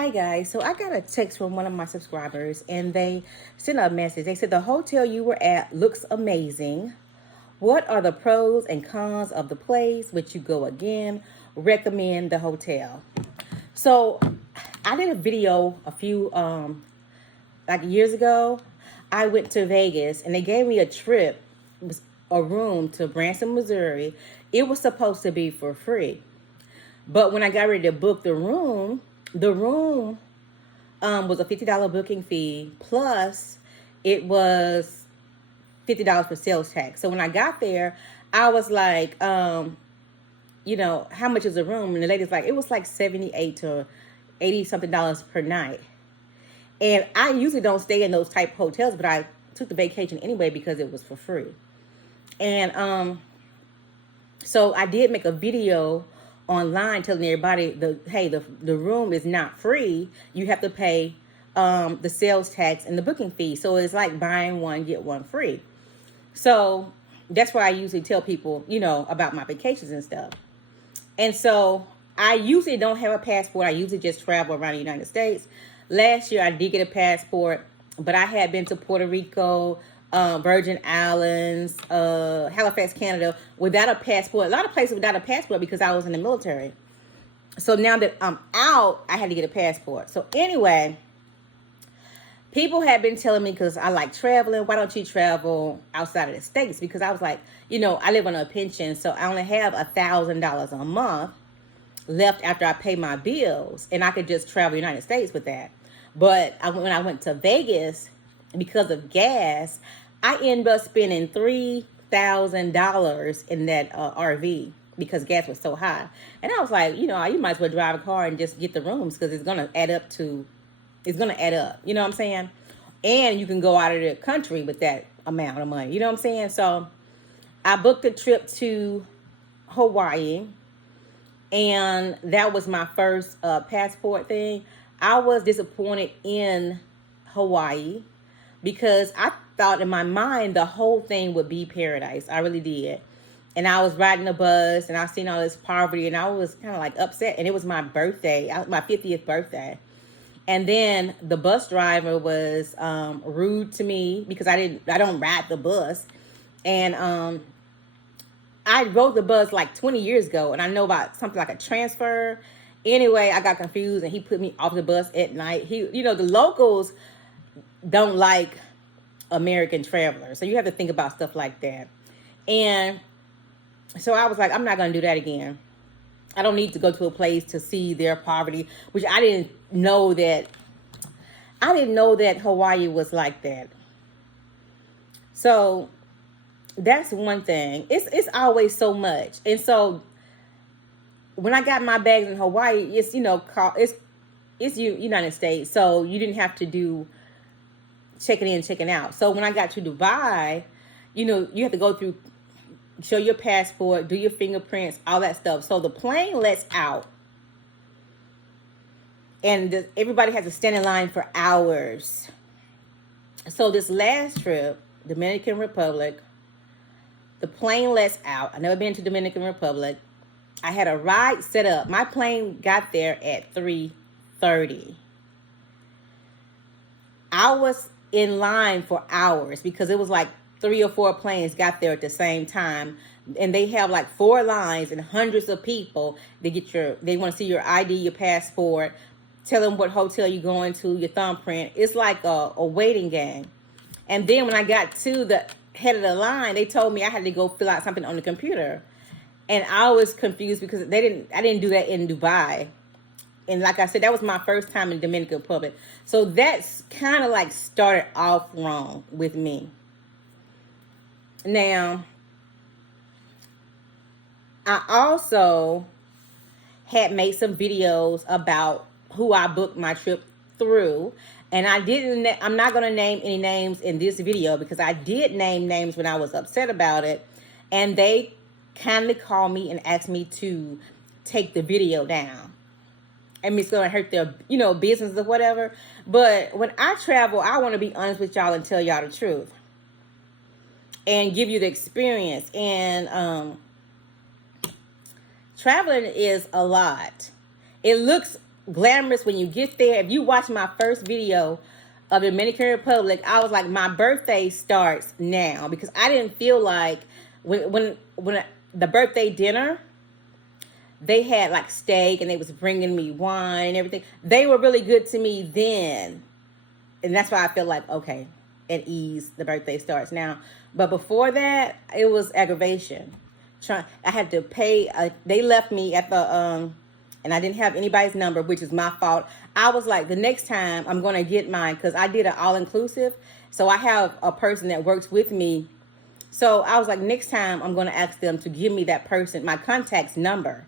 Hi guys, so I got a text from one of my subscribers and they sent a message. They said the hotel you were at looks amazing. What are the pros and cons of the place? Would you go again? Recommend the hotel. So I did a video a few like years ago. I went to Vegas and they gave me a trip, a room to Branson, Missouri. It was supposed to be for free. But when I got ready to book the room was a $50 booking fee, plus it was $50 for sales tax. So when I got there, I was like, how much is a room? And the lady's like, it was like 78 to 80 something dollars per night. And I usually don't stay in those type of hotels, but I took the vacation anyway because it was for free. And so I did make a video online telling everybody the room is not free. You have to pay the sales tax and the booking fee. So it's like buying one, get one free. So that's why I usually tell people, about my vacations and stuff. And so I usually don't have a passport. I usually just travel around the United States. Last year I did get a passport, but I had been to Puerto Rico, Virgin Islands, Halifax, Canada, without a passport. A lot of places without a passport because I was in the military. So now that I'm out, I had to get a passport. So anyway, people have been telling me, because I like traveling, why don't you travel outside of the States? Because I was like, I live on a pension, so I only have $1,000 a month left after I pay my bills, and I could just travel the United States with that. But when I went to Vegas, because of gas, I ended up spending $3,000 in that RV because gas was so high. And I was like, you might as well drive a car and just get the rooms because it's going to add up. You know what I'm saying? And you can go out of the country with that amount of money. You know what I'm saying? So I booked a trip to Hawaii, and that was my first passport thing. I was disappointed in Hawaii because I thought in my mind the whole thing would be paradise. I really did. And I was riding a bus and I seen all this poverty and I was kind of like upset. And it was my birthday, my 50th birthday. And then the bus driver was rude to me because I don't ride the bus. And I rode the bus like 20 years ago and I know about something like a transfer. Anyway, I got confused and he put me off the bus at night. The locals don't like American travelers. So you have to think about stuff like that. And so I was like, I'm not going to do that again. I don't need to go to a place to see their poverty, which I didn't know that Hawaii was like that. So that's one thing. It's always so much. And so when I got my bags in Hawaii, it's United States. So you didn't have to do checking in, checking out. So when I got to Dubai, you have to go through, show your passport, do your fingerprints, all that stuff. So the plane lets out and everybody has to stand in line for hours. So this last trip, Dominican Republic, the plane lets out. I've never been to Dominican Republic. I had a ride set up. My plane got there at 3:30. I was in line for hours because it was like 3 or 4 planes got there at the same time, and they have like 4 lines and hundreds of people. They want to see your ID, your passport, tell them what hotel you're going to, your thumbprint. It's like a waiting game. And then when I got to the head of the line, they told me I had to go fill out something on the computer, and I was confused because I didn't do that in Dubai. And like I said, that was my first time in Dominican Republic. So that's kind of like started off wrong with me. Now, I also had made some videos about who I booked my trip through. And I'm not going to name any names in this video because I did name names when I was upset about it. And they kindly called me and asked me to take the video down. I mean, it's going to hurt their, business or whatever. But when I travel, I want to be honest with y'all and tell y'all the truth. And give you the experience. And traveling is a lot. It looks glamorous when you get there. If you watch my first video of the Dominican Republic, I was like, my birthday starts now, because I didn't feel like when the birthday dinner, they had like steak and they was bringing me wine and everything. They were really good to me then, and that's why I feel like, okay, at ease, the birthday starts now. But before that, it was aggravation. I had to pay. They left me at the and I didn't have anybody's number, which is my fault. I was like, the next time I'm gonna get mine, because I did an all-inclusive. So I have a person that works with me. So I was like, next time I'm gonna ask them to give me that person, my contact's number.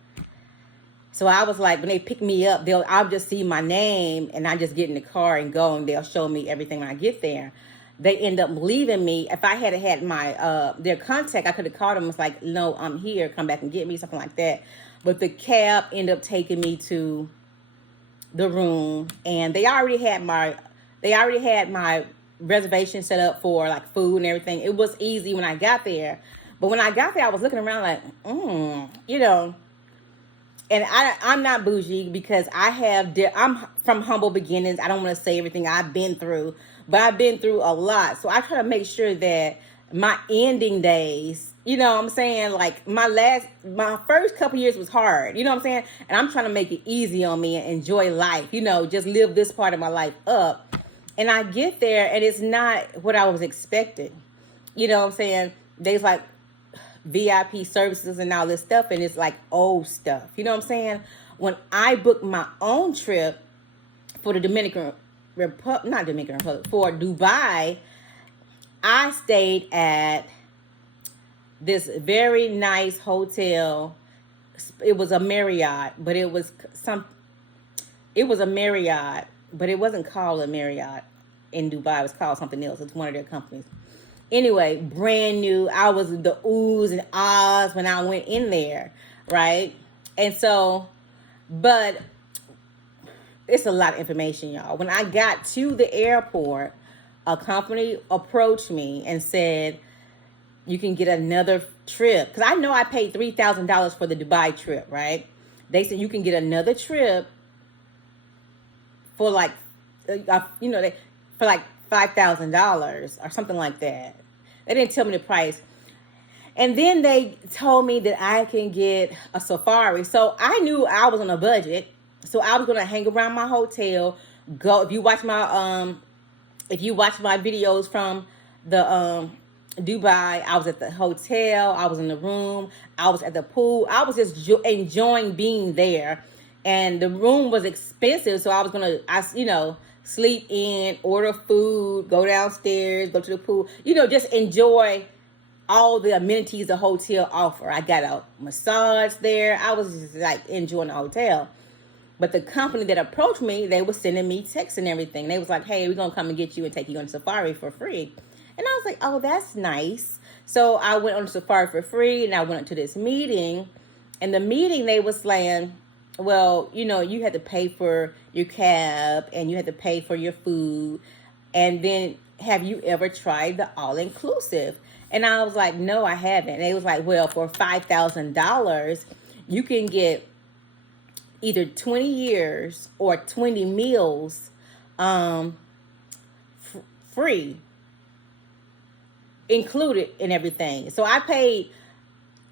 So I was like, when they pick me up, I'll just see my name and I just get in the car and go, and they'll show me everything when I get there. They end up leaving me. If I had my their contact, I could have called them. It's like, no, I'm here. Come back and get me, something like that. But the cab ended up taking me to the room, and they already had my reservation set up for like food and everything. It was easy when I got there. But when I got there, I was looking around like, you know. And I'm not bougie, because I'm from humble beginnings. I don't want to say everything I've been through, but I've been through a lot. So I try to make sure that my ending days, you know what I'm saying? Like my first couple years was hard, you know what I'm saying? And I'm trying to make it easy on me and enjoy life, you know, just live this part of my life up. And I get there and it's not what I was expecting. You know what I'm saying? There's like VIP services and all this stuff, and it's like old stuff. You know what I'm saying? When I booked my own trip for the Dominican Republic, not Dominican Republic, for Dubai, I stayed at this very nice hotel. It was a Marriott, but it was a Marriott, but it wasn't called a Marriott in Dubai. It was called something else. It's one of their companies. Anyway, brand new. I was the oohs and ahs when I went in there, right? And so, but it's a lot of information, y'all. When I got to the airport, a company approached me and said, you can get another trip. Because I know I paid $3,000 for the Dubai trip, right? They said you can get another trip for like, for like $5,000 or something like that. They didn't tell me the price. And then they told me that I can get a safari. So I knew I was on a budget. So I was going to hang around my hotel. If you watch my videos from the Dubai, I was at the hotel. I was in the room. I was at the pool. I was just enjoying being there. And the room was expensive. So I was going to, sleep in, order food, go downstairs, go to the pool, just enjoy all the amenities the hotel offer. I got a massage there. I was just like enjoying the hotel. But the company that approached me, they were sending me texts and everything. They was like, hey, we're going to come and get you and take you on safari for free. And I was like, oh, that's nice. So I went on safari for free, and I went to this meeting. And the meeting, they was saying, well, you had to pay for your cab and you had to pay for your food. And then have you ever tried the all-inclusive? And I was like, no, I haven't. And they was like, well, for $5,000, you can get either 20 years or 20 meals free, included in everything. So I paid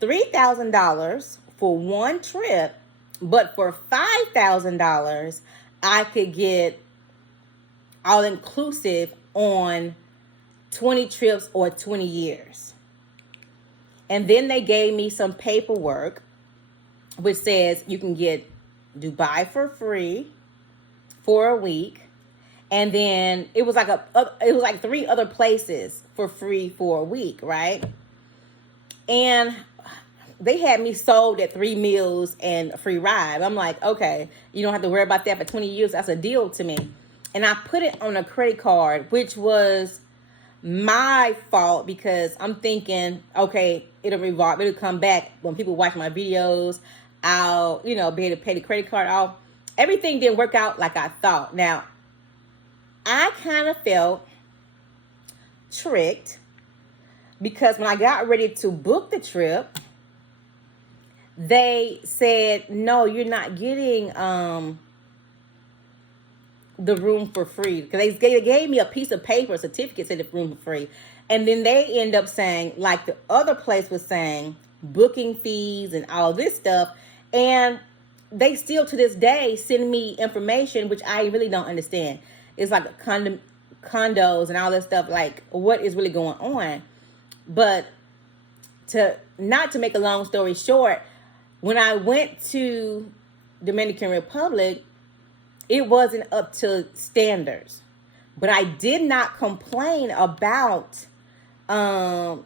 $3,000 for one trip. But for $5,000, I could get all-inclusive on 20 trips or 20 years. And then they gave me some paperwork which says you can get Dubai for free for a week. And then it was like 3 other places for free for a week, right? And they had me sold at 3 meals and a free ride. I'm like, okay, you don't have to worry about that for 20 years. That's a deal to me. And I put it on a credit card, which was my fault, because I'm thinking, okay, it'll come back when people watch my videos. I'll, be able to pay the credit card off. Everything didn't work out like I thought. Now, I kind of felt tricked, because when I got ready to book the trip, they said, no, you're not getting the room for free because they gave me a piece of paper, a certificate, said the room for free, and then they end up saying like the other place was saying booking fees and all this stuff, and they still to this day send me information which I really don't understand. It's like condos and all this stuff. Like what is really going on? But to not to make a long story short, when I went to Dominican Republic, it wasn't up to standards. But I did not complain about the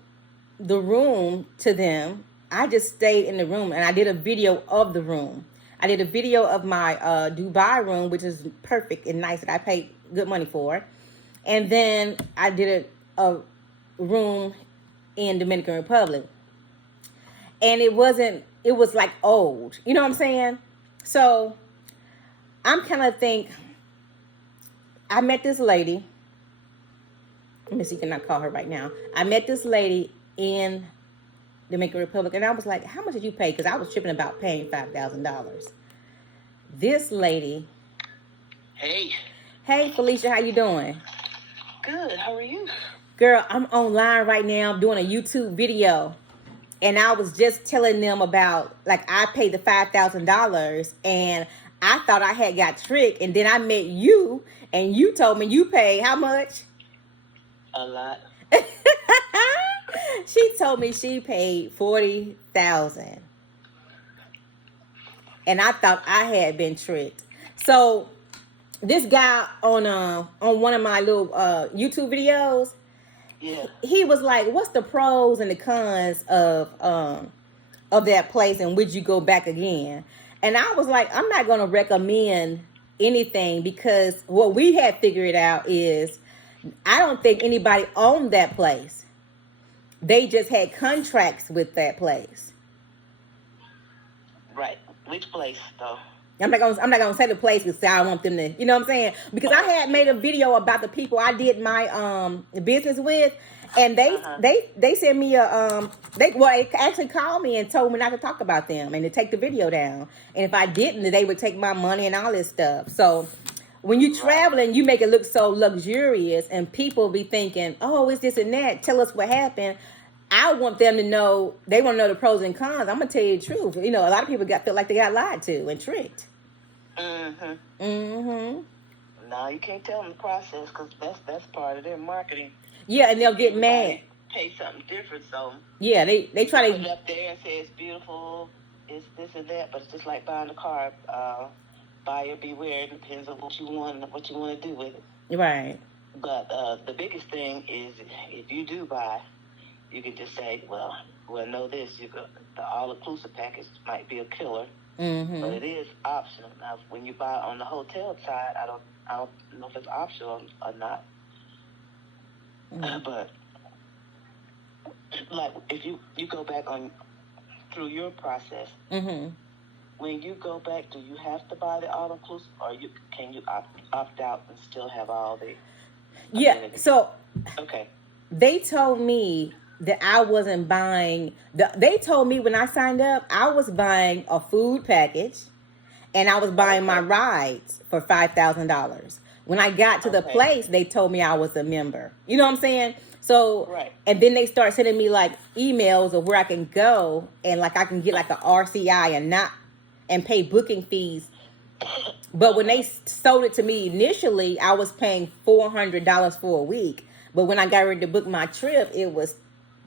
room to them. I just stayed in the room and I did a video of the room. I did a video of my Dubai room, which is perfect and nice that I paid good money for. And then I did a room in Dominican Republic. And it was like old. You know what I'm saying? So I'm kind of think, I met this lady. Let me see, can I call her right now? I met this lady in Dominican Republic, and I was like, how much did you pay? Because I was tripping about paying $5,000. This lady. Hey. Hey, Felicia, how you doing? Good, how are you? Girl, I'm online right now. I'm doing a YouTube video. And I was just telling them about, like, I paid the $5,000, and I thought I had got tricked. And then I met you, and you told me you paid how much? A lot. She told me she paid $40,000. And I thought I had been tricked. So this guy on one of my little YouTube videos, yeah, he was like, "What's the pros and the cons of that place, and would you go back again?" And I was like, "I'm not gonna recommend anything because what we had figured out is I don't think anybody owned that place. They just had contracts with that place." Right. Which place though? I'm not gonna say the place because I don't want them to, you know what I'm saying? Because I had made a video about the people I did my business with, and they sent me they actually called me and told me not to talk about them and to take the video down. And if I didn't, they would take my money and all this stuff. So when you traveling, you make it look so luxurious, and people be thinking, "Oh, it's this and that. Tell us what happened." I want them to know, they want to know the pros and cons. I'm going to tell you the truth. You know, a lot of people feel like they got lied to and tricked. Mm-hmm. Mm-hmm. No, you can't tell them the process because that's part of their marketing. Yeah, and they'll get mad. Pay something different, so. Yeah, they try to put it up there and say it's beautiful, it's this and that, but it's just like buying a car. Buyer beware. It depends on what you want and what you want to do with it. Right. But the biggest thing is if you do buy, you can just say, well, know this. The all-inclusive package might be a killer, but it is optional. Now, when you buy on the hotel side, I don't know if it's optional or not. But like if you go back through your process, when you go back, do you have to buy the all-inclusive, or can you opt out and still have all the? Yeah. So. Okay. They told me that I wasn't buying they told me when I signed up, I was buying a food package and I was buying my rides for $5,000. When I got to the place, they told me I was a member. You know what I'm saying? So, and then they start sending me like emails of where I can go and like I can get like a RCI and pay booking fees. But when they sold it to me initially, I was paying $400 for a week. But when I got ready to book my trip, it was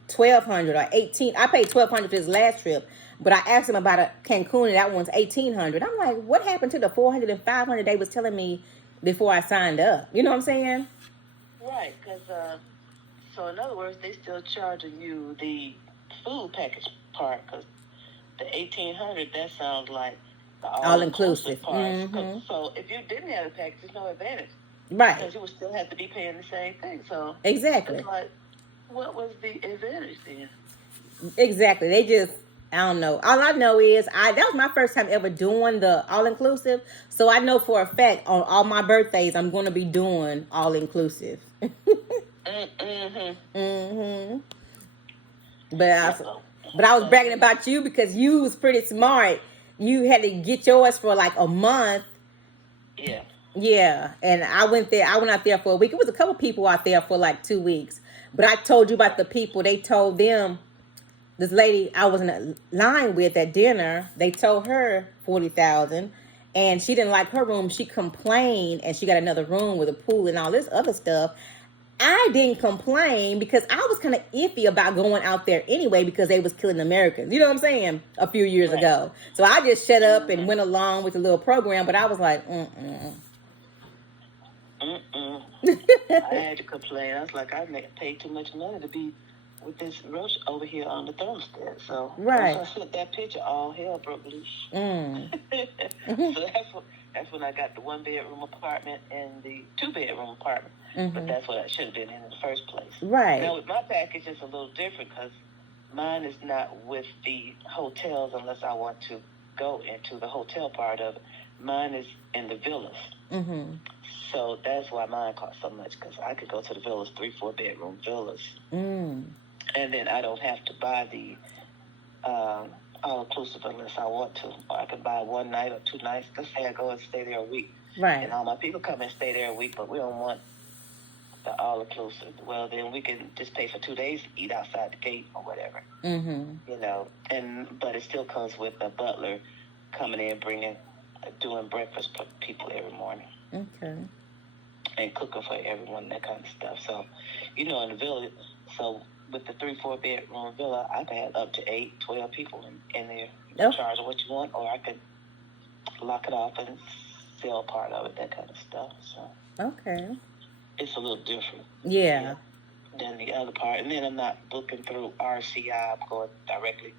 $1,200 or $1,800. I paid $1,200 for this last trip, but I asked them about a Cancun, and that one's $1,800. I'm like, what happened to the $400 and $500 they was telling me before I signed up? You know what I'm saying? Right, because so in other words, they still charging you the food package part, because the $1,800 that sounds like the all-inclusive part. So if you didn't have a package, there's no advantage. Right. Because you would still have to be paying the same thing. So exactly. It's like, what was the advantage then? Exactly. They just, I don't know. All I know is that was my first time ever doing the all-inclusive. So I know for a fact on all my birthdays, I'm going to be doing all-inclusive. But I was bragging about you because you was pretty smart. You had to get yours for like a month. Yeah. Yeah, and I went there. I went out there for a week. It was a couple people out there for like 2 weeks. But I told you about the people. They told them, this lady I was in a line with at dinner, they told her 40,000, and she didn't like her room. She complained, and she got another room with a pool and all this other stuff. I didn't complain because I was kind of iffy about going out there anyway because they was killing Americans. You know what I'm saying? A few years ago. So I just shut up and went along with the little program. But I was like, I had to complain. I was like, I paid too much money to be with this roach over here on the thermostat. So right. once I sent that picture, all hell broke loose. So that's when I got the 1-bedroom apartment and the 2-bedroom apartment. But that's what I should have been in the first place. Right. Now with my package, it's a little different because mine is not with the hotels unless I want to go into the hotel part of it. Mine is in the villas. So that's why mine cost so much, because I could go to the villas, 3-4 bedroom villas, and then I don't have to buy the all inclusive unless I want to, or I could buy 1 night or 2 nights. Let's say I go and stay there a week, right? And all my people come and stay there a week, but we don't want the all inclusive. Well, then we can just pay for 2 days, eat outside the gate or whatever, you know. But it still comes with a butler coming in, doing breakfast for people every morning. Okay. And cooking for everyone, that kind of stuff. So, you know, in the village, so with the 3-4 bedroom villa, I can have up to 8, 12 people in there. You can charge what you want, or I could lock it off and sell part of it, that kind of stuff. So, okay. It's a little different. Yeah. Than the other part. And then I'm not booking through RCI. I'm going directly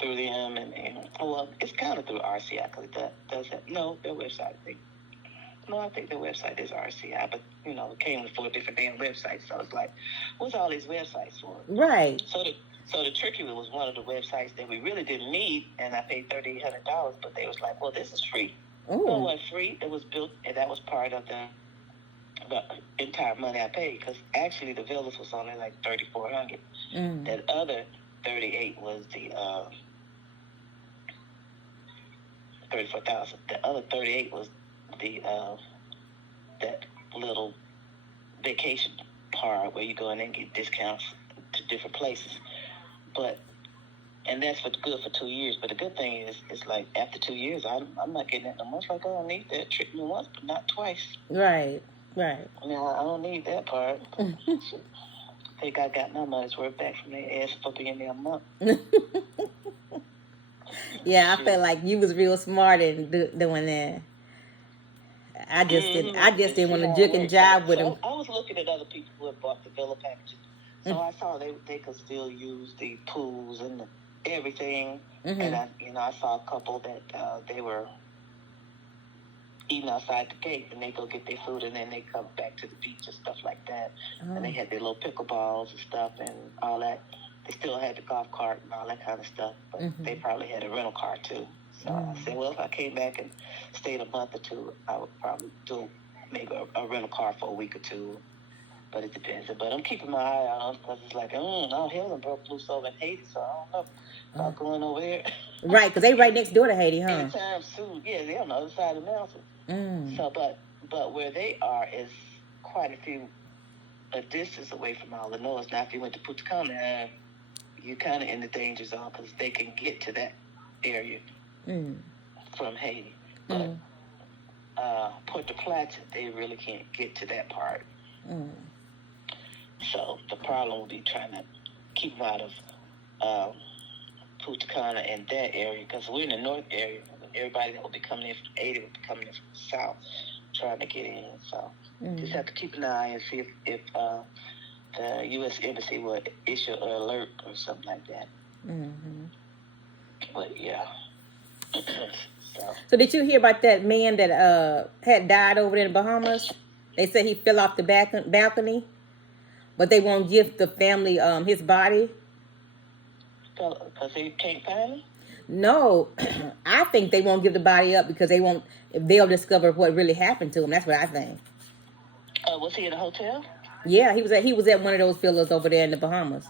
through them. And well, it's kind of through RCI because that doesn't, no, their website, I think their website is RCI, but, you know, it came with 4 different damn websites. So it's like, what's all these websites for? Right. So the Tricky was one of the websites that we really didn't need, and I paid $3,800, but they was like, well, this is free. Ooh. No, it wasn't free. It was built, and that was part of the entire money I paid, because actually the villas was only like $3,400. That other 38 was the 34,000. The other 38 was the that little vacation part where you go in and get discounts to different places, and that's good for 2 years. But the good thing is, it's like after 2 years, I'm not getting that no more. It's like, I don't need that. Trick me once, but not twice. Right. I mean, I don't need that part. I think I got my money's worth back from their ass for being there a month. Yeah, I felt like you was real smart in doing that. I just didn't want to juke and jive with them. I was looking at other people who had bought the villa packages, so I saw they could still use the pools and everything. And I saw a couple that they were eating outside the gate, and they go get their food, and then they come back to the beach and stuff like that. And they had their little pickleballs and stuff and all that. They still had the golf cart and all that kind of stuff, but they probably had a rental car too. So I said, well, if I came back and stayed a month or two, I would probably do maybe a rental car for a week or two. But it depends. But I'm keeping my eye on them because it's like, hell done broke loose over in Haiti, so I don't know about going over there. Right, because they right next door to Haiti, huh? Anytime soon. Yeah, they're on the other side of the mountain. So, but where they are is quite a distance away from all the noise. Now, if you went to Punta Cana, you're kind of in the danger zone because they can get to that area from Haiti. But Puerto Plata, they really can't get to that part. So the problem will be trying to keep them out of Punta Cana and that area, because we're in the north area. Everybody that will be coming in from Haiti will be coming in from the south, trying to get in. So just have to keep an eye and see if the U.S. Embassy will issue an alert or something like that. But yeah. So did you hear about that man that had died over there in the Bahamas? They said he fell off the balcony, but they won't give the family his body. Because they can't find him? No, I think they won't give the body up because they'll discover what really happened to him. That's what I think. Was he in a hotel? Yeah, he was at one of those villas over there in the Bahamas.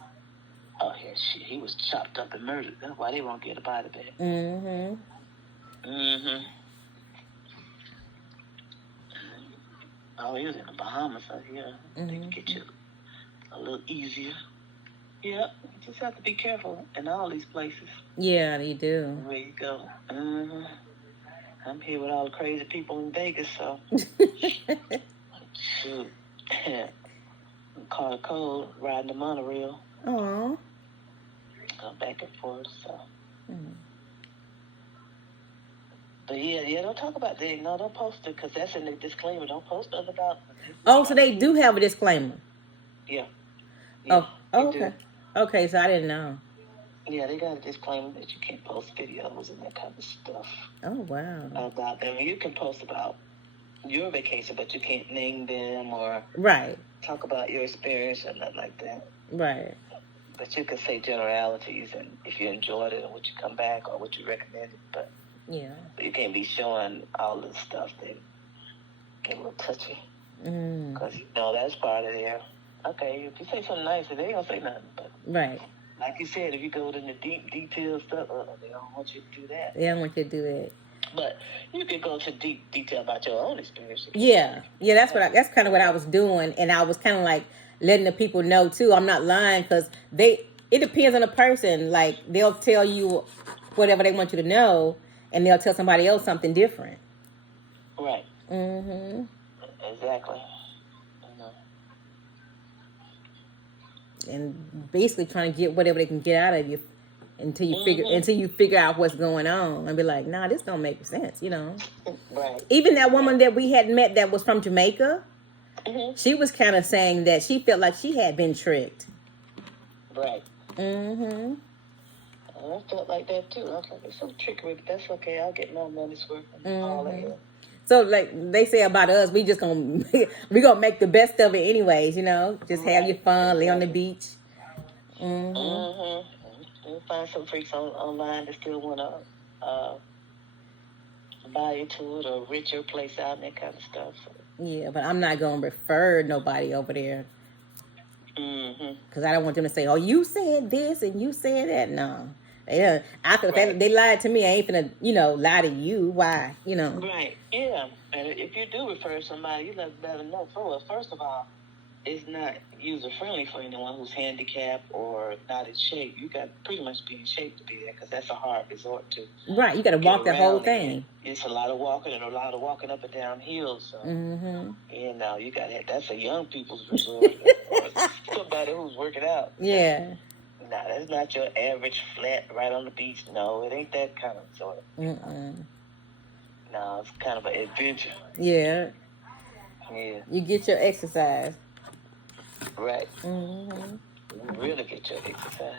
Oh yeah, shit, he was chopped up and murdered. That's why they won't get a body back. Oh, he was in the Bahamas, so yeah, they can get you a little easier. Yeah, you just have to be careful in all these places. Yeah, you do. Where you go. I'm here with all the crazy people in Vegas, so shoot. Caught a cold riding the monorail. Aw. Go back and forth, so. But yeah, don't talk about that. No, don't post it, because that's in the disclaimer. Don't post other about. Oh, so they do have a disclaimer. Yeah. Oh, okay. Okay, so I didn't know. Yeah, they got a disclaimer that you can't post videos and that kind of stuff. Oh, wow. About them. You can post about your vacation, but you can't name them or talk about your experience or nothing like that. Right. But you can say generalities and if you enjoyed it and would you come back or would you recommend it. But you can't be showing all this stuff that get a little touchy. Because that's part of their. Okay, if you say something nice, they ain't gonna say nothing. But like you said, if you go into deep detail stuff, they don't want you to do that. They don't want you to do that. But you can go to deep detail about your own experience. Yeah, that's that's kind of what I was doing, and I was kind of like letting the people know too. I'm not lying, because it depends on the person. Like, they'll tell you whatever they want you to know, and they'll tell somebody else something different. Right. Exactly. And basically trying to get whatever they can get out of you until you figure out what's going on, and be like, nah, this don't make sense, Right. Even that woman that we had met that was from Jamaica, she was kind of saying that she felt like she had been tricked. Right. I felt like that too. I was like, it's some trickery, but that's okay. I'll get my money's worth and all that. So, like they say about us, we gonna make the best of it anyways, just have your fun, lay on the beach. You'll find some freaks online that still want to buy into it or rent your place out and that kind of stuff. So. Yeah, but I'm not going to refer nobody over there. Because I don't want them to say, oh, you said this and you said that. No. If they lied to me, I ain't finna, lie to you. Why? Right, yeah. And if you do refer somebody, you let them know. First of all, it's not user-friendly for anyone who's handicapped or not in shape. You got to pretty much be in shape to be there, because that's a hard resort to. Right, you got to walk the whole thing. It's a lot of walking and a lot of walking up and down hills. So, you got that's a young people's resort. Or somebody who's working out. Yeah. Nah, that's not your average flat right on the beach. No, it ain't that kind of resort. No, it's kind of an adventure. Yeah. Yeah. You get your exercise. Right. You really get your exercise.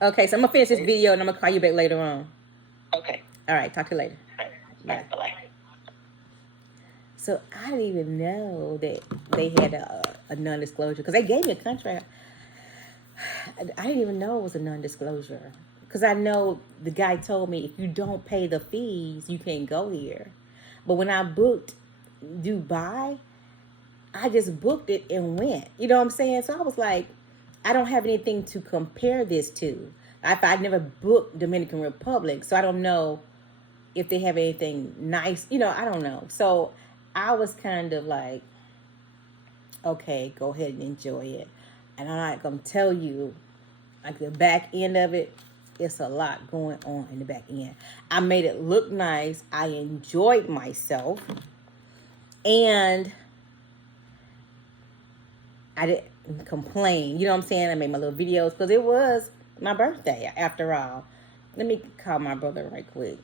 Okay, so I'm going to finish this video and I'm going to call you back later on. Okay. All right, talk to you later. All right. Bye-bye. So I didn't even know that they had a non-disclosure, because they gave me a contract. I didn't even know it was a non-disclosure, because I know the guy told me if you don't pay the fees, you can't go here. But when I booked Dubai, I just booked it and went. You know what I'm saying? So I was like, I don't have anything to compare this to. I've never booked Dominican Republic, so I don't know if they have anything nice. I don't know. So I was kind of like, okay, go ahead and enjoy it. And I'm not going to tell you, like, the back end of it, it's a lot going on in the back end. I made it look nice. I enjoyed myself. And I didn't complain. You know what I'm saying? I made my little videos because it was my birthday, after all. Let me call my brother right quick.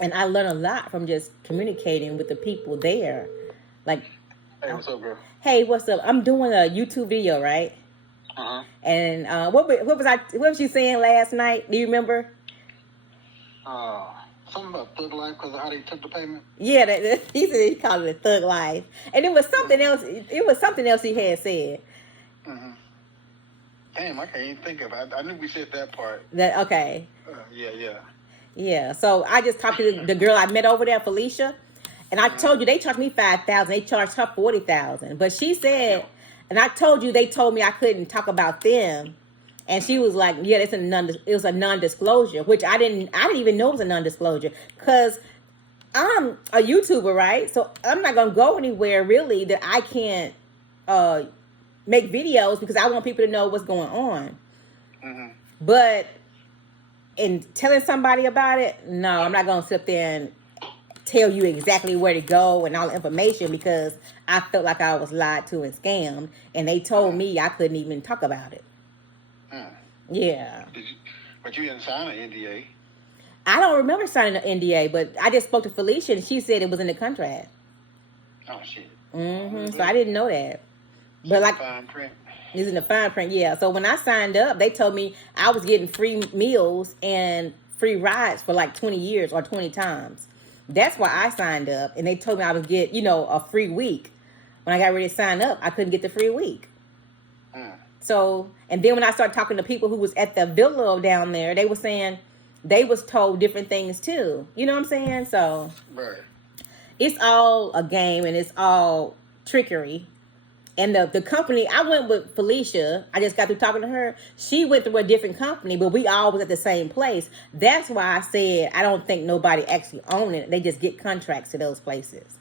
And I learned a lot from just communicating with the people there. Like, hey, what's up, girl? Hey, what's up? I'm doing a YouTube video, right? And what was you saying last night? Do you remember? Something about Thug Life because of how they took the payment. Yeah, he said he called it Thug Life, and it was something else. It was something else he had said. Damn, I can't even think of it. I knew we said that part. Okay. Yeah. So I just talked to the girl I met over there, Felicia, and I told you they charged me $5,000. They charged her $40,000, but she said, and I told you they told me I couldn't talk about them And she was like, "Yeah, it was a non-disclosure," which I didn't even know it was a non-disclosure because I'm a YouTuber, right? So I'm not gonna go anywhere really that I can't make videos because I want people to know what's going on. Mm-hmm. But in telling somebody about it, no, I'm not gonna sit there and tell you exactly where to go and all the information because I felt like I was lied to and scammed, and they told me I couldn't even talk about it. Yeah. But you didn't sign an NDA. I don't remember signing an NDA, but I just spoke to Felicia and she said it was in the contract. Oh shit. So I didn't know that. But like, fine print. It's in the fine print, yeah. So when I signed up, they told me I was getting free meals and free rides for like 20 years or 20 times. That's why I signed up, and they told me I would get, a free week. When I got ready to sign up, I couldn't get the free week. So, and then when I started talking to people who was at the villa down there, they were saying they was told different things too. You know what I'm saying? So, right. It's all a game and it's all trickery. And the company, I went with Felicia. I just got through talking to her. She went through a different company, but we all was at the same place. That's why I said I don't think nobody actually owned it. They just get contracts to those places.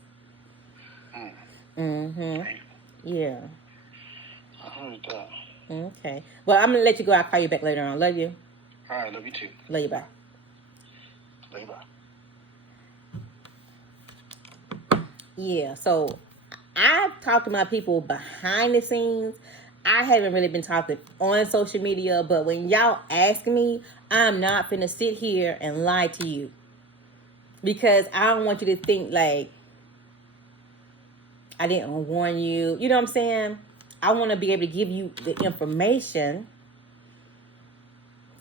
Yeah. I heard that. Okay. Well, I'm going to let you go. I'll call you back later on. Love you. All right. Love you too. Love you. Bye. Love you. Bye. Yeah. So I've talked to my people behind the scenes. I haven't really been talking on social media, but when y'all ask me, I'm not finna sit here and lie to you. Because I don't want you to think like I didn't warn you. You know what I'm saying? I want to be able to give you the information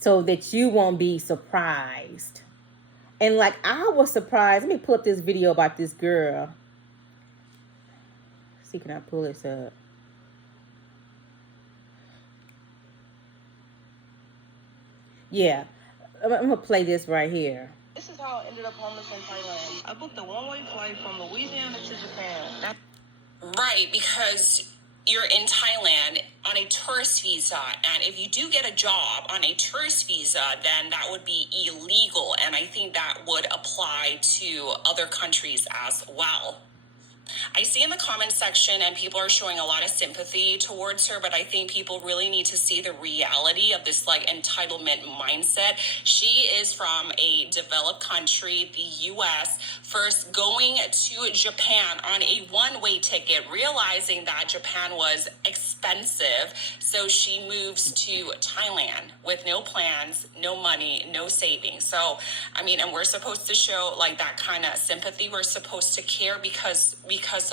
so that you won't be surprised. And like I was surprised. Let me pull up this video about this girl. See, can I pull this up? Yeah. I'm going to play this right here. This is how I ended up homeless in Thailand. I booked a one-way flight from Louisiana to Japan. Right, because you're in Thailand on a tourist visa, and if you do get a job on a tourist visa, then that would be illegal, and I think that would apply to other countries as well. I see in the comment section and people are showing a lot of sympathy towards her, but I think people really need to see the reality of this like entitlement mindset. She is from a developed country, the US, first going to Japan on a one-way ticket, realizing that Japan was expensive. So she moves to Thailand with no plans, no money, no savings. So, I mean, and we're supposed to show like that kind of sympathy. We're supposed to care because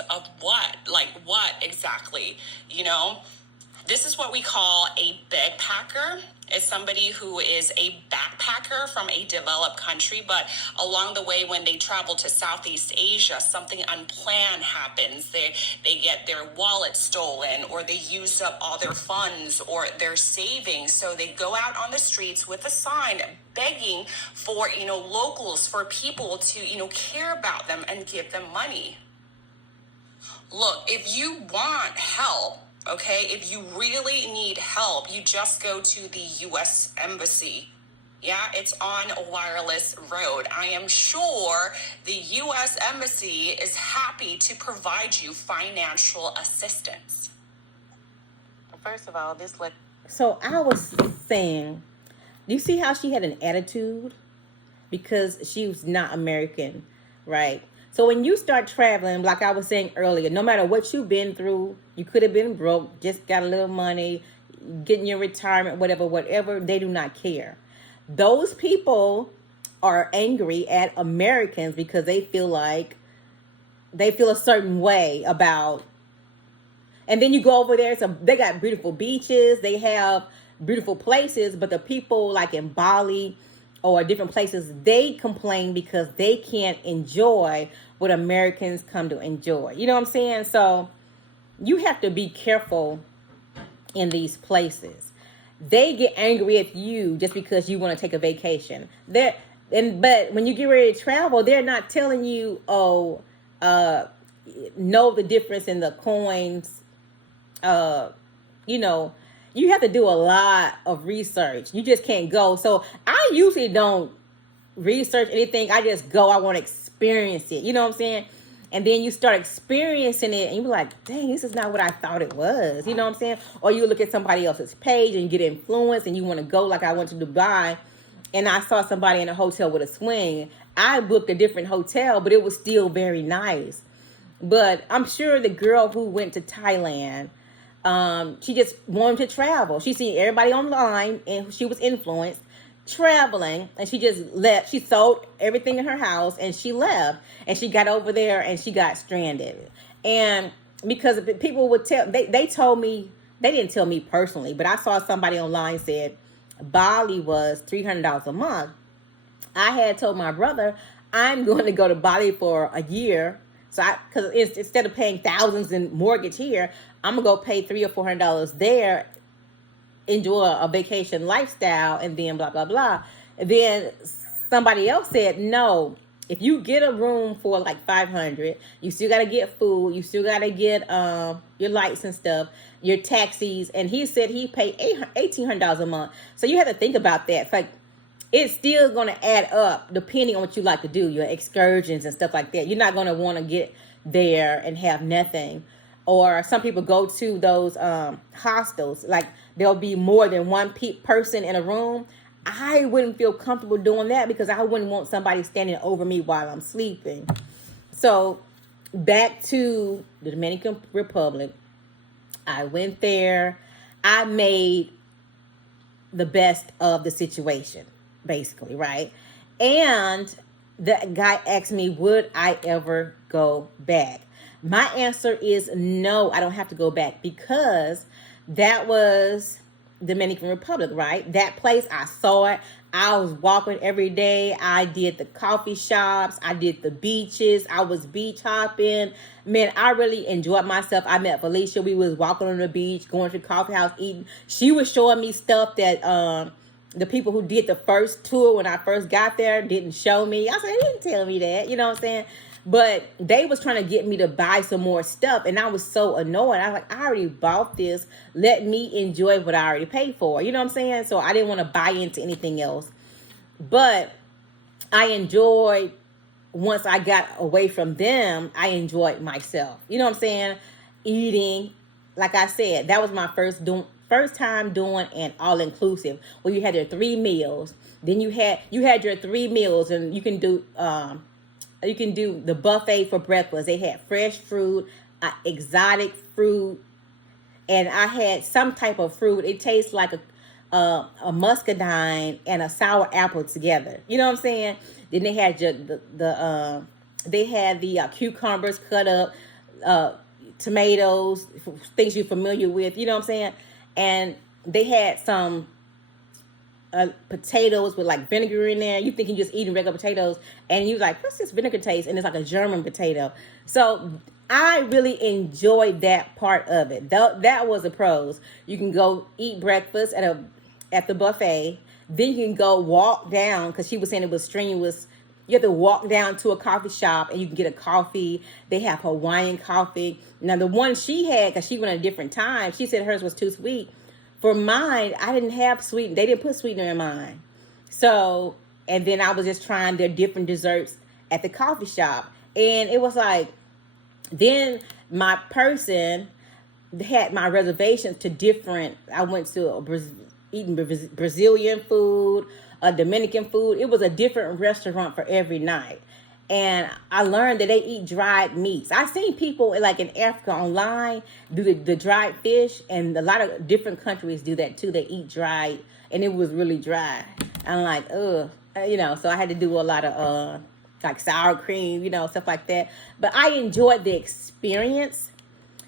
of what? Like what exactly? You know, this is what we call a bagpacker. Is somebody who is a backpacker from a developed country, but along the way when they travel to Southeast Asia, something unplanned happens. They get their wallet stolen, or they use up all their funds or their savings. So they go out on the streets with a sign begging for, locals, for people to, care about them and give them money. Look, if you want help, okay, if you really need help, you just go to the U.S. Embassy. Yeah, it's on Wireless Road. I am sure the U.S. Embassy is happy to provide you financial assistance. First of all, So I was saying, do you see how she had an attitude? Because she was not American, right? So when you start traveling, like I was saying earlier, no matter what you've been through, you could have been broke, just got a little money, getting your retirement, whatever, they do not care. Those people are angry at Americans because they feel a certain way about, and then you go over there, so they got beautiful beaches, they have beautiful places, but the people like in Bali or different places, they complain because they can't enjoy what Americans come to enjoy. You know what I'm saying? So you have to be careful in these places. They get angry at you just because you want to take a vacation. But when you get ready to travel, they're not telling you, know the difference in the coins, you have to do a lot of research. You just can't go. So I usually don't research anything. I just go. I want to experience it. You know what I'm saying? And then you start experiencing it and you're like, dang, this is not what I thought it was. You know what I'm saying? Or you look at somebody else's page and you get influenced and you want to go, like I went to Dubai and I saw somebody in a hotel with a swing. I booked a different hotel, but it was still very nice. But I'm sure the girl who went to Thailand, she just wanted to travel. She seen everybody online and she was influenced traveling, and she just left. She sold everything in her house and she left, and she got over there and she got stranded. And because people would tell, they told me, they didn't tell me personally, but I saw somebody online said Bali was $300 a month. I had told my brother I'm going to go to Bali for a year. So because instead of paying thousands in mortgage here, I'm gonna go pay $300 or $400 there, enjoy a vacation lifestyle, and then blah blah blah. And then somebody else said, no, if you get a room for like $500, you still gotta get food, you still gotta get your lights and stuff, your taxis. And he said he paid $1,800 a month. So you have to think about that. It's like, it's still going to add up depending on what you like to do, your excursions and stuff like that. You're not going to want to get there and have nothing. Or some people go to those hostels, like there'll be more than one person in a room. I wouldn't feel comfortable doing that because I wouldn't want somebody standing over me while I'm sleeping. So back to the Dominican Republic, I went there. I made the best of the situation, basically, right? And the guy asked me, would I ever go back? My answer is no, I don't have to go back, because that was Dominican Republic, right? That place, I saw it. I was walking every day. I did the coffee shops. I did the beaches. I was beach hopping. Man, I really enjoyed myself. I met Felicia. We was walking on the beach, going to the coffee house, eating. She was showing me stuff that the people who did the first tour when I first got there didn't show me. I said, they didn't tell me that. You know what I'm saying? But they was trying to get me to buy some more stuff. And I was so annoyed. I was like, I already bought this. Let me enjoy what I already paid for. You know what I'm saying? So I didn't want to buy into anything else. But I enjoyed, once I got away from them, I enjoyed myself. You know what I'm saying? Eating. Like I said, that was my first time doing an all-inclusive, where you had your 3 meals. Then you had your 3 meals, and you can do the buffet for breakfast. They had fresh fruit, exotic fruit, and I had some type of fruit. It tastes like a muscadine and a sour apple together. You know what I'm saying? Then they had the cucumbers cut up, tomatoes, things you're familiar with. You know what I'm saying? And they had some potatoes with like vinegar in there. You think you're just eating regular potatoes, and you're like, what's this vinegar taste? And it's like a German potato. So I really enjoyed that part of it. That was the pros. You can go eat breakfast at the buffet. Then you can go walk down, because she was saying it was strenuous. You have to walk down to a coffee shop and you can get a coffee. They have Hawaiian coffee. Now the one she had, because she went at a different time, she said hers was too sweet. For mine, I didn't have sweetener. They didn't put sweetener in mine. So, and then I was just trying their different desserts at the coffee shop. And it was like, then my person had my reservations to different. I went to eating Brazilian food, Dominican food. It was a different restaurant for every night. And I learned that they eat dried meats. I've seen people like in Africa online do the dried fish, and a lot of different countries do that too. They eat dried, and it was really dry. I'm like, ugh, so I had to do a lot of like sour cream, stuff like that. But I enjoyed the experience,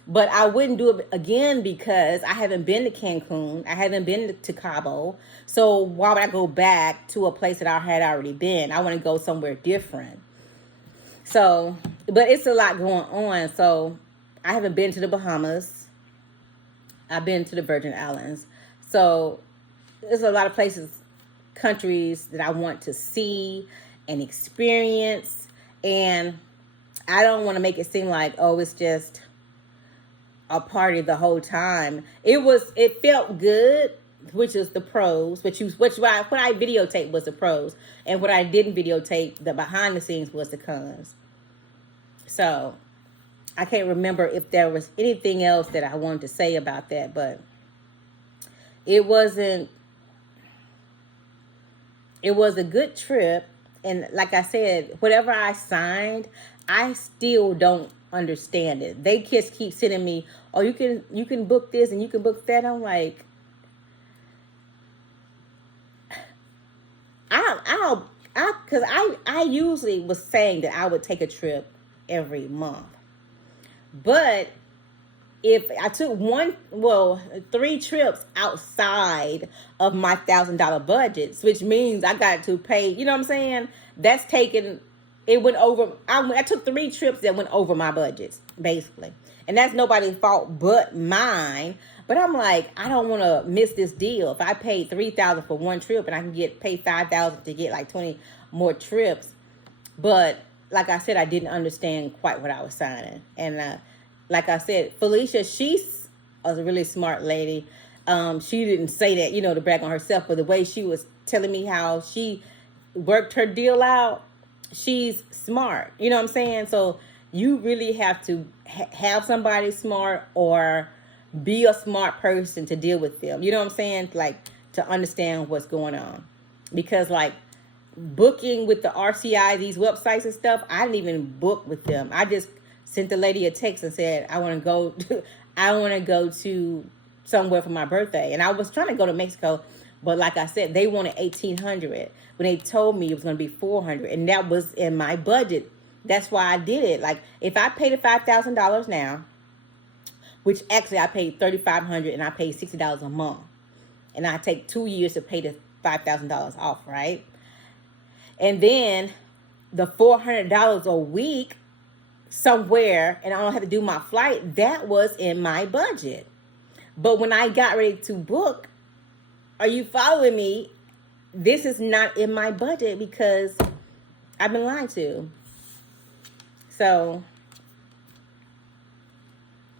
but I wouldn't do it again because I haven't been to Cancun. I haven't been to Cabo. So why would I go back to a place that I had already been? I want to go somewhere different. So, but it's a lot going on. So I haven't been to the Bahamas. I've been to the Virgin Islands. So there's a lot of countries that I want to see and experience. And I don't want to make it seem like, oh, it's just a party the whole time. It felt good, which is the pros, what I videotaped was the pros, and what I didn't videotape, the behind the scenes, was the cons. So I can't remember if there was anything else that I wanted to say about that, but it was a good trip. And like I said, whatever I signed, I still don't understand it. They just keep sending me, oh, you can book this and you can book that. I'm like, because I usually was saying that I would take a trip every month. But if I took 3 trips outside of my $1,000 budgets, which means I got to pay, you know what I'm saying? That's taken, it went over, I took 3 trips that went over my budgets, basically. And that's nobody's fault but mine. But I'm like, I don't want to miss this deal. If I paid $3,000 for one trip and I can pay $5,000 to get like 20 more trips. But like I said, I didn't understand quite what I was signing. And like I said, Felicia, she's a really smart lady. She didn't say that, to brag on herself, but the way she was telling me how she worked her deal out, she's smart. You know what I'm saying? So you really have to have somebody smart or be a smart person to deal with them. You know what I'm saying? Like, to understand what's going on. Because like booking with the RCI, these websites and stuff, I didn't even book with them. I just sent the lady a text and said, I want to go to somewhere for my birthday. And I was trying to go to Mexico, but like I said, they wanted $1,800 when they told me it was going to be $400, and that was in my budget. That's why I did it. Like, if I paid $5,000 now, which actually I paid $3,500 and I paid $60 a month, and I take 2 years to pay the $5,000 off, right? And then the $400 a week somewhere, and I don't have to do my flight, that was in my budget. But when I got ready to book, are you following me? This is not in my budget because I've been lied to. So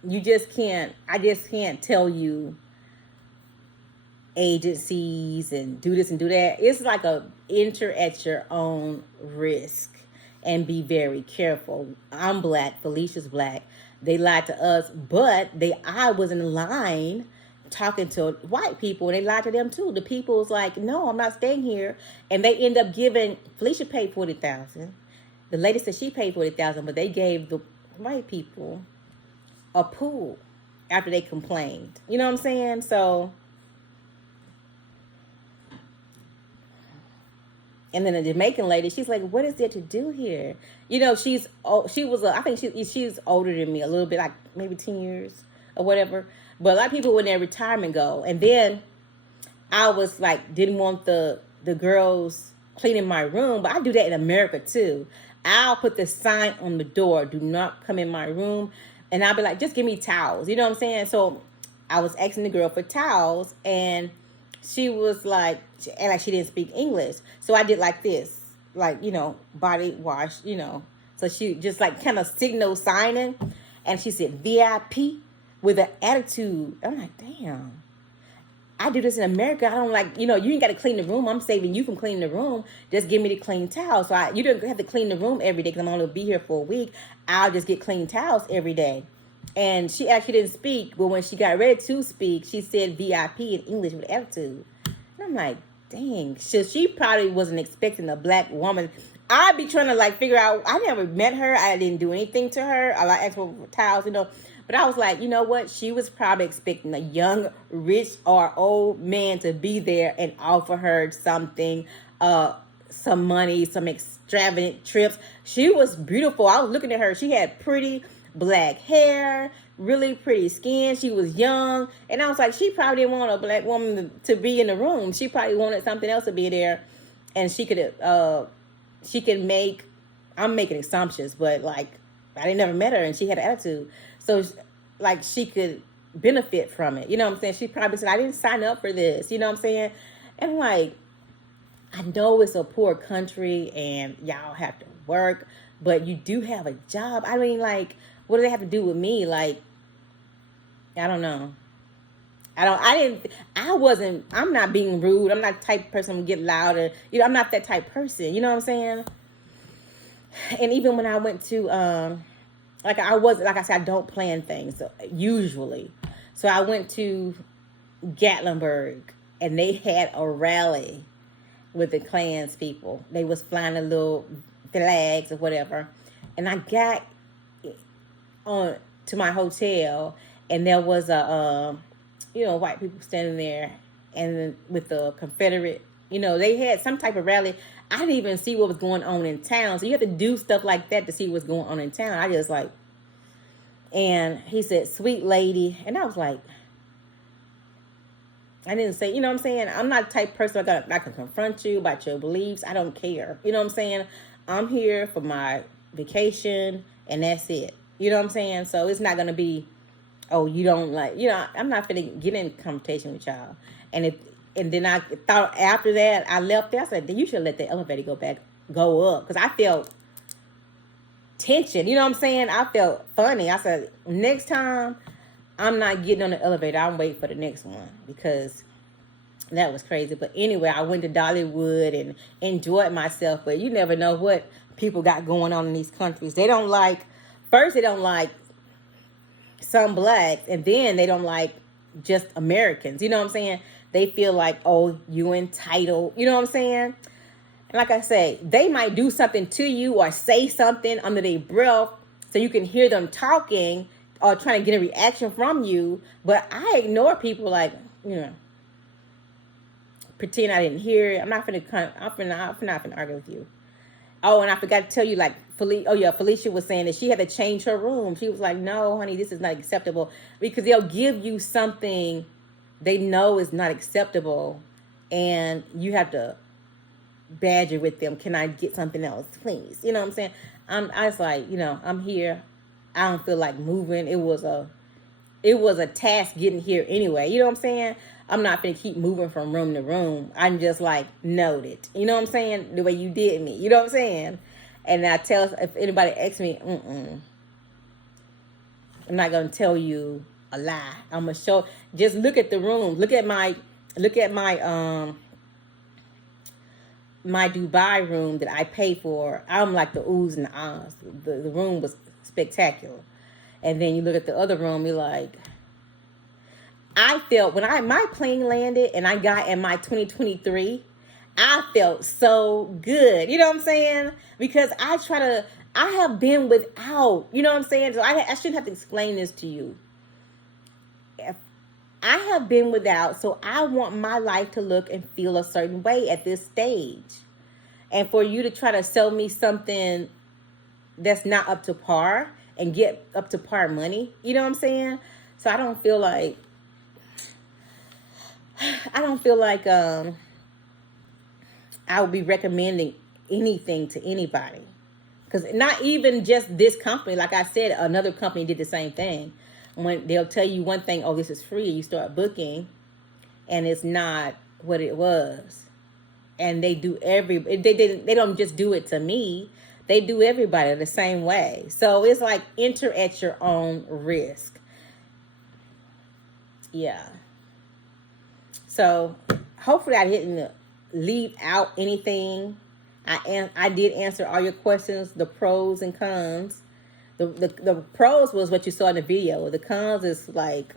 I just can't tell you agencies and do this and do that. It's like enter at your own risk and be very careful. I'm black, Felicia's black. They lied to us, but I was in line talking to white people, and they lied to them too. The people was like, no, I'm not staying here. And they end up giving, Felicia paid $40,000. The lady said she paid $40,000, but they gave the white people a pool after they complained. You know what I'm saying? So, and then the Jamaican lady, she's like, what is there to do here? She's older than me a little bit, like maybe 10 years or whatever. But a lot of people when their retirement go. And then I was like, didn't want the girls cleaning my room, but I do that in America too. I'll put the sign on the door, do not come in my room. And I'll be like, just give me towels. You know what I'm saying? So I was asking the girl for towels, and she was like, she didn't speak English. So I did like this, like, body wash, So she just like kind of signal signing. And she said, VIP with an attitude. I'm like, damn. I do this in America. I don't like, you ain't got to clean the room. I'm saving you from cleaning the room. Just give me the clean towels. So you don't have to clean the room every day because I'm only going to be here for a week. I'll just get clean towels every day. And she actually didn't speak. But when she got ready to speak, she said VIP in English with attitude. And I'm like, dang. So she probably wasn't expecting a black woman. I'd be trying to like figure out. I never met her. I didn't do anything to her. I asked for towels, But I was like, you know what? She was probably expecting a young, rich, or old man to be there and offer her something, some money, some extravagant trips. She was beautiful. I was looking at her. She had pretty black hair, really pretty skin. She was young. And I was like, she probably didn't want a black woman to be in the room. She probably wanted something else to be there. And she could make, I'm making assumptions, but like, I didn't never met her and she had an attitude. So like she could benefit from it. You know what I'm saying? She probably said, I didn't sign up for this. You know what I'm saying? And like, I know it's a poor country and y'all have to work, but you do have a job. I mean, like, what do they have to do with me? Like, I don't know. I'm not being rude. I'm not the type of person who get louder. I'm not that type of person. You know what I'm saying? And even when I went to, like I said, I don't plan things usually. So I went to Gatlinburg and they had a rally with the Klans people. They was flying the little flags or whatever. And I got on to my hotel and there was white people standing there and with the Confederate, they had some type of rally. I didn't even see what was going on in town. So you have to do stuff like that to see what's going on in town. I just like, and he said, "Sweet lady." And I was like, I didn't say, you know what I'm saying? I'm not the type of person I can confront you about your beliefs. I don't care. You know what I'm saying? I'm here for my vacation and that's it. You know what I'm saying? So it's not going to be, oh, you don't like, I'm not finna get in conversation with y'all. And then I thought after that, I left there. I said, you should let the elevator go up. Because I felt tension. You know what I'm saying? I felt funny. I said, next time, I'm not getting on the elevator. I'm waiting for the next one. Because that was crazy. But anyway, I went to Dollywood and enjoyed myself. But you never know what people got going on in these countries. They don't like some blacks. And then they don't like just Americans. You know what I'm saying? They feel like, oh, you entitled. You know what I'm saying? And like I say, they might do something to you or say something under their breath so you can hear them talking or trying to get a reaction from you. But I ignore people like, pretend I didn't hear it. I'm not finna argue with you. Oh, and I forgot to tell you, like, Felicia was saying that she had to change her room. She was like, no, honey, this is not acceptable. Because they'll give you something they know is not acceptable, and you have to badger with them. Can I get something else, please? You know what I'm saying? I was like, I'm here. I don't feel like moving. It was a task getting here anyway. You know what I'm saying? I'm not going to keep moving from room to room. I'm just like, noted. You know what I'm saying? The way you did me. You know what I'm saying? And I tell, if anybody asks me, I'm not going to tell you a lie. I'm going to show, just look at the room. Look at my my Dubai room that I pay for. I'm like the oohs and the ahs. The room was spectacular. And then you look at the other room, you're like, I felt when my plane landed and I got in my 2023, I felt so good. You know what I'm saying? Because I have been without, you know what I'm saying? So I shouldn't have to explain this to you. I have been without, so I want my life to look and feel a certain way at this stage. And for you to try to sell me something that's not up to par and get up to par money, you know what I'm saying? So I don't feel like I would be recommending anything to anybody. Because not even just this company. Like I said, another company did the same thing. When they'll tell you one thing, oh, this is free, you start booking, and it's not what it was. And they do they don't just do it to me, they do everybody the same way. So it's like, enter at your own risk. Yeah. So hopefully I didn't leave out anything. I did answer all your questions, the pros and cons. The pros was what you saw in the video. The cons is like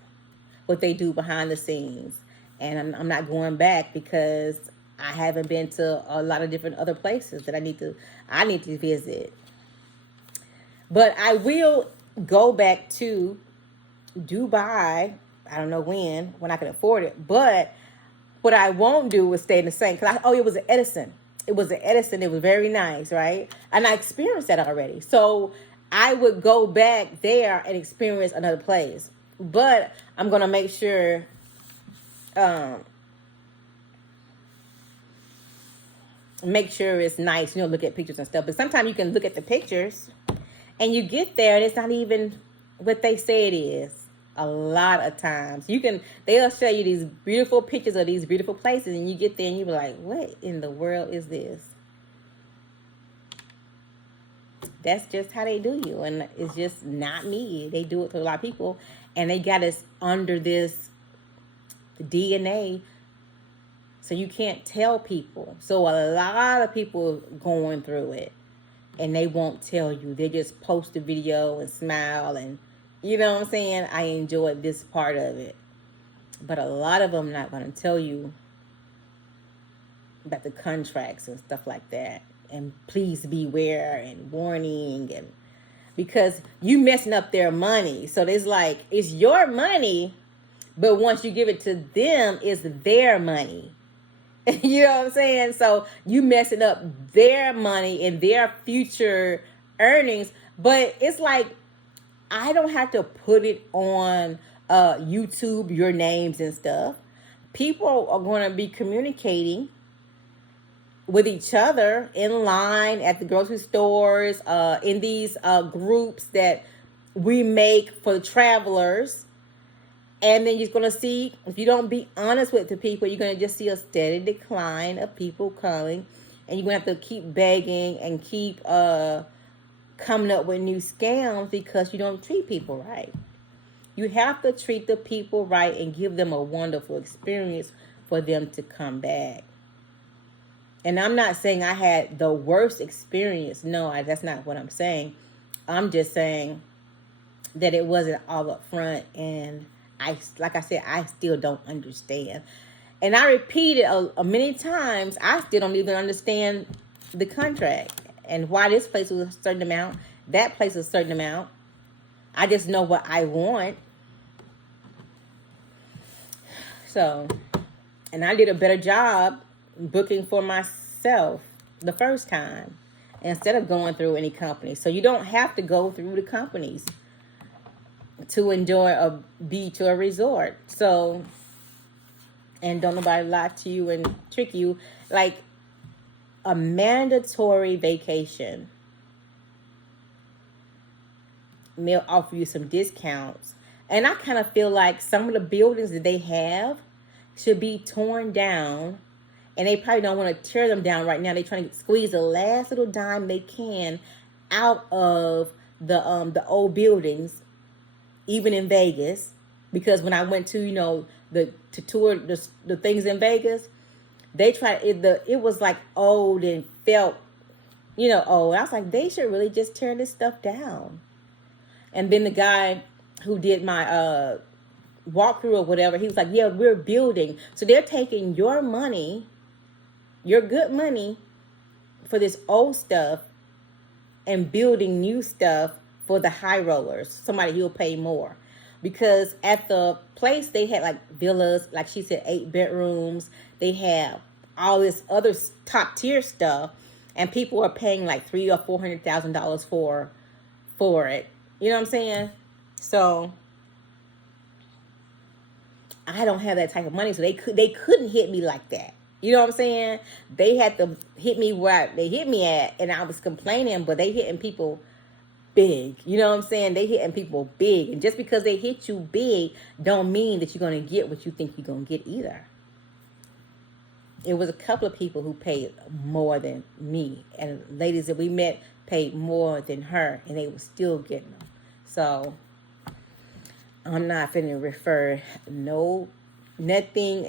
what they do behind the scenes. And I'm not going back because I haven't been to a lot of different other places that I need to visit. But I will go back to Dubai. I don't know when I can afford it. But what I won't do is stay in the same. It was an Edison. It was very nice, right? And I experienced that already. So I would go back there and experience another place. But I'm going to make sure it's nice, look at pictures and stuff. But sometimes you can look at the pictures and you get there and it's not even what they say it is. A lot of times they'll show you these beautiful pictures of these beautiful places, and you get there and you be like, what in the world is this? That's just how they do you, and it's just not me. They do it to a lot of people, And they got us under this DNA, so you can't tell people. So a lot of people going through it, and they won't tell you. They just post a video and smile, and you know what I'm saying? I enjoyed this part of it. But a lot of them not going to tell you about the contracts and stuff like that. And please beware and warning, and because you messing up their money. So it's like, it's your money, but once you give it to them, it's their money. You know what I'm saying? So you messing up their money and their future earnings. But it's like, I don't have to put it on YouTube, your names and stuff. People are going to be communicating with each other in line at the grocery stores, in these groups that we make for the travelers. And then you're going to see, if you don't be honest with the people, you're going to just see a steady decline of people coming. And you're going to have to keep begging and keep coming up with new scams because you don't treat people right. You have to treat the people right and give them a wonderful experience for them to come back. And I'm not saying I had the worst experience. No, that's not what I'm saying. I'm just saying that it wasn't all up front. And like I said, I still don't understand. And I repeated many times, I still don't even understand the contract and why this place was a certain amount, that place was a certain amount. I just know what I want. So, and I did a better job booking for myself the first time instead of going through any company. So you don't have to go through the companies to enjoy a beach or a resort. So, and don't nobody lie to you and trick you. Like a mandatory vacation may offer you some discounts. And I kind of feel like some of the buildings that they have should be torn down. And they probably don't want to tear them down right now. They're trying to squeeze the last little dime they can out of the old buildings, even in Vegas. Because when I went to, to tour the things in Vegas, they tried it was like old and felt, old. I was like, they should really just tear this stuff down. And then the guy who did my walkthrough or whatever, he was like, yeah, we're building. So they're taking your money, your good money, for this old stuff and building new stuff for the high rollers, somebody who'll pay more. Because at the place, they had like villas, like she said, 8 bedrooms. They have all this other top tier stuff, and people are paying like $300,000 or $400,000 for it. You know what I'm saying? So I don't have that type of money, so they couldn't hit me like that. You know what I'm saying? They had to hit me where they hit me at, and I was complaining, but they hitting people big. You know what I'm saying? They hitting people big, and just because they hit you big don't mean that you're going to get what you think you're going to get either. It was a couple of people who paid more than me, and ladies that we met paid more than her, and they were still getting them. So I'm not finna refer nothing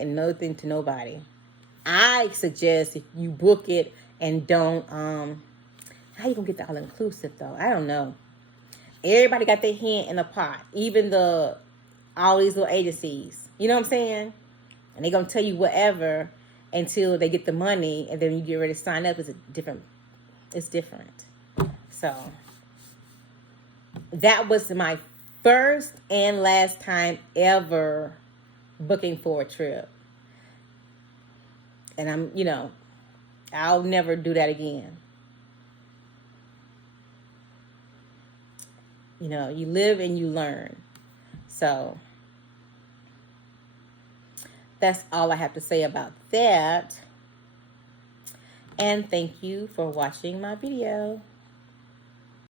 to nobody. I suggest if you book it and don't, how you gonna get the all-inclusive though? I don't know. Everybody got their hand in the pot. Even all these little agencies. You know what I'm saying? And they gonna tell you whatever until they get the money, and then when you get ready to sign up, it's different. So that was my first and last time ever booking for a trip. And I'll never do that again. You live and you learn. So that's all I have to say about that. And thank you for watching my video.